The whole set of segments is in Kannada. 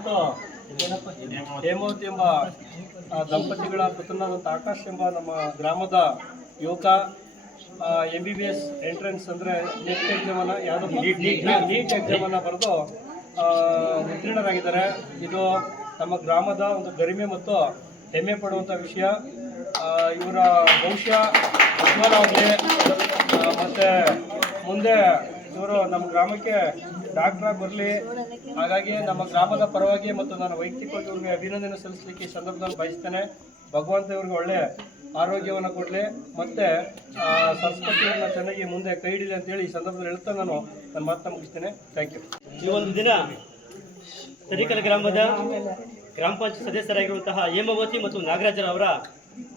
ಮತ್ತು ಹೇಮಾವತಿ ಎಂಬ ದಂಪತಿಗಳ ಪುತ್ರನಾದಂಥ ಆಕಾಶ್ ಎಂಬ ನಮ್ಮ ಗ್ರಾಮದ ಯುವಕ MBBS ಎಂಟ್ರೆನ್ಸ್ ಅಂದರೆ ನೆಟ್ ಎಕ್ಸಾಮನ್ನು ನೀಟ್ ಎಕ್ಸಾಮನ್ನು ಬರೆದು ಉತ್ತೀರ್ಣರಾಗಿದ್ದಾರೆ. ಇದು ನಮ್ಮ ಗ್ರಾಮದ ಒಂದು ಗರಿಮೆ ಮತ್ತು ಹೆಮ್ಮೆ ಪಡುವಂಥ ವಿಷಯ. ಇವರ ಭವಿಷ್ಯ ಉಜ್ವಲವಾಗಲಿ ಮತ್ತು ಮುಂದೆ ಇವರು ನಮ್ಮ ಗ್ರಾಮಕ್ಕೆ ಡಾಕ್ಟ್ರಾಗಿ ಬರಲಿ. ಹಾಗಾಗಿ ನಮ್ಮ ಗ್ರಾಮದ ಪರವಾಗಿ ಮತ್ತು ನಾನು ವೈಯಕ್ತಿಕವಾಗಿ ಇವ್ರಿಗೆ ಅಭಿನಂದನೆ ಸಲ್ಲಿಸಲಿಕ್ಕೆ ಈ ಸಂದರ್ಭದಲ್ಲಿ ಬಯಸ್ತೇನೆ. ಭಗವಂತ ಇವ್ರಿಗೆ ಒಳ್ಳೆ ಆರೋಗ್ಯವನ್ನು ಕೊಡಲಿ ಮತ್ತು ಸಂಸ್ಕೃತಿಯನ್ನು ಚೆನ್ನಾಗಿ ಮುಂದೆ ಕೈ ಹಿಡಿಲಿ ಅಂತೇಳಿ ಈ ಸಂದರ್ಭದಲ್ಲಿ ಹೇಳ್ತಾ ನಾನು ನನ್ನ ಮಾತನ್ನ ಮುಗಿಸ್ತೇನೆ. Thank you. ಈ ಒಂದು ದಿನ ತರೀಕೆರೆ ಗ್ರಾಮದ ಗ್ರಾಮ ಪಂಚಾಯತ್ ಸದಸ್ಯರಾಗಿರುವಂತಹ ಹೇಮಾವತಿ ಮತ್ತು ನಾಗರಾಜರವರ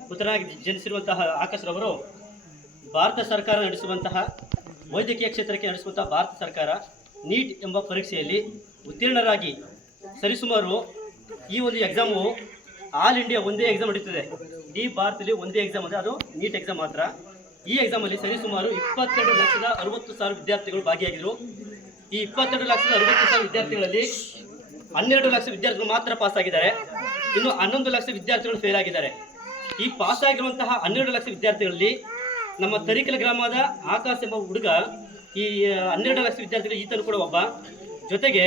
ಪುತ್ರನಾಗಿ ಜನಿಸಿರುವಂತಹ ಆಕಾಶ್ ರವರು ಭಾರತ ಸರ್ಕಾರ ನಡೆಸುವಂತಹ ವೈದ್ಯಕೀಯ ಕ್ಷೇತ್ರಕ್ಕೆ ನಡೆಸುವಂತಹ ಭಾರತ ಸರ್ಕಾರ ನೀಟ್ ಎಂಬ ಪರೀಕ್ಷೆಯಲ್ಲಿ ಉತ್ತೀರ್ಣರಾಗಿ ಸರಿಸುಮಾರು ಈ ಒಂದು ಎಕ್ಸಾಮು ಆಲ್ ಇಂಡಿಯಾ ಒಂದೇ ಎಕ್ಸಾಮ್ ನಡೀತದೆ. ಇಡೀ ಭಾರತದಲ್ಲಿ ಒಂದೇ ಎಕ್ಸಾಮ್ ಅಂದರೆ ಅದು ನೀಟ್ ಎಕ್ಸಾಮ್ ಮಾತ್ರ. ಈ ಎಕ್ಸಾಮಲ್ಲಿ ಸರಿಸುಮಾರು 22,60,000 ವಿದ್ಯಾರ್ಥಿಗಳು ಭಾಗಿಯಾಗಿದ್ದರು. ಈ 22,60,000 ವಿದ್ಯಾರ್ಥಿಗಳಲ್ಲಿ 12 ಲಕ್ಷ ವಿದ್ಯಾರ್ಥಿಗಳು ಮಾತ್ರ ಪಾಸ್ ಆಗಿದ್ದಾರೆ. ಇನ್ನು 11 ಲಕ್ಷ ವಿದ್ಯಾರ್ಥಿಗಳು ಫೇಲ್ ಆಗಿದ್ದಾರೆ. ಈ ಪಾಸ್ ಆಗಿರುವಂತಹ 12 ಲಕ್ಷ ವಿದ್ಯಾರ್ಥಿಗಳಲ್ಲಿ ನಮ್ಮ ತರೀಕೆರೆ ಗ್ರಾಮದ ಆಕಾಶ್ ಎಂಬ ಹುಡುಗ ಈ 12 ಲಕ್ಷ ವಿದ್ಯಾರ್ಥಿಗಳು ಈತನು ಕೂಡ ಒಬ್ಬ. ಜೊತೆಗೆ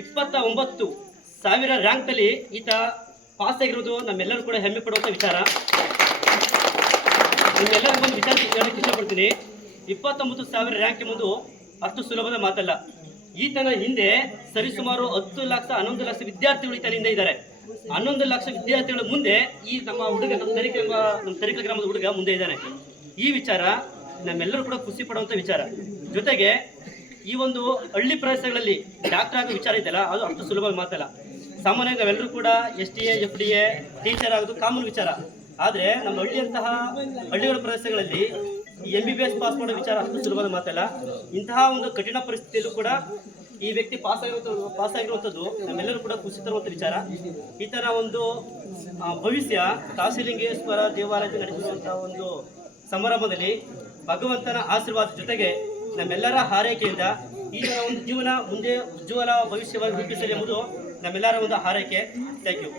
29,000 ರ್ಯಾಂಕ್ನಲ್ಲಿ ಈತ ಪಾಸ್ ಆಗಿರೋದು ನಮ್ಮೆಲ್ಲರೂ ಕೂಡ ಹೆಮ್ಮೆ ಪಡುವಂಥ ವಿಚಾರ. ನಿಮ್ಮೆಲ್ಲರಿಗೂ ಒಂದು ವಿಚಾರ ಹೇಳಕ್ಕೆ ಇಷ್ಟಪಡ್ತೀನಿ. 29,000 ರ್ಯಾಂಕ್ ಎಂಬುದು ಅಷ್ಟು ಸುಲಭದ ಮಾತಲ್ಲ. ಈತನ ಹಿಂದೆ ಸರಿಸುಮಾರು 10 ಲಕ್ಷ 11 ಲಕ್ಷ ವಿದ್ಯಾರ್ಥಿಗಳು ಈತನ ಹಿಂದೆ ಇದ್ದಾರೆ. 11 ಲಕ್ಷ ವಿದ್ಯಾರ್ಥಿಗಳ ಮುಂದೆ ಈ ನಮ್ಮ ಹುಡುಗ ನಮ್ಮ ತರೀಕೆರೆ ಗ್ರಾಮದ ಹುಡುಗ ಮುಂದೆ ಇದ್ದಾನೆ. ಈ ವಿಚಾರ ನಮ್ಮೆಲ್ಲರೂ ಕೂಡ ಖುಷಿ ಪಡುವಂಥ ವಿಚಾರ. ಜೊತೆಗೆ ಈ ಒಂದು ಹಳ್ಳಿ ಪ್ರದೇಶಗಳಲ್ಲಿ ಡಾಕ್ಟರ್ ಆಗೋ ವಿಚಾರ ಇದೆಯಲ್ಲ, ಅದು ಅಷ್ಟು ಸುಲಭ ಮಾತಲ್ಲ. ಸಾಮಾನ್ಯವಾಗಿ ನಾವೆಲ್ಲರೂ ಕೂಡ STA FDA ಟೀಚರ್ ಆಗೋದು ಕಾಮನ್ ವಿಚಾರ. ಆದರೆ ನಮ್ಮ ಹಳ್ಳಿಗಳ ಪ್ರದೇಶಗಳಲ್ಲಿ MBBS ಪಾಸ್ ಮಾಡೋ ವಿಚಾರ ಅಷ್ಟು ಸುಲಭದ ಮಾತಲ್ಲ. ಇಂತಹ ಒಂದು ಕಠಿಣ ಪರಿಸ್ಥಿತಿಯಲ್ಲೂ ಕೂಡ ಈ ವ್ಯಕ್ತಿ ಪಾಸ್ ಆಗಿರುವಂಥದ್ದು ನಮ್ಮೆಲ್ಲರೂ ಕೂಡ ಖುಷಿ ತರುವಂಥ ವಿಚಾರ. ಈ ಥರ ಒಂದು ಭವಿಷ್ಯ ಕಾಶಿಲಿಂಗೇಶ್ವರ ದೇವಾಲಯದಲ್ಲಿ ನಡೆಸಿರುವಂತಹ ಒಂದು ಸಮಾರಂಭದಲ್ಲಿ ಭಗವಂತನ ಆಶೀರ್ವಾದ ಜೊತೆಗೆ ನಮ್ಮೆಲ್ಲರ ಹಾರೈಕೆಯಿಂದ ಈ ಒಂದು ಜೀವನ ಮುಂದೆ ಉಜ್ವಲ ಭವಿಷ್ಯವಾಗಿ ರೂಪಿಸಲಿ ಎಂಬುದು ನಮ್ಮೆಲ್ಲರ ಒಂದು ಹಾರೈಕೆ. Thank you.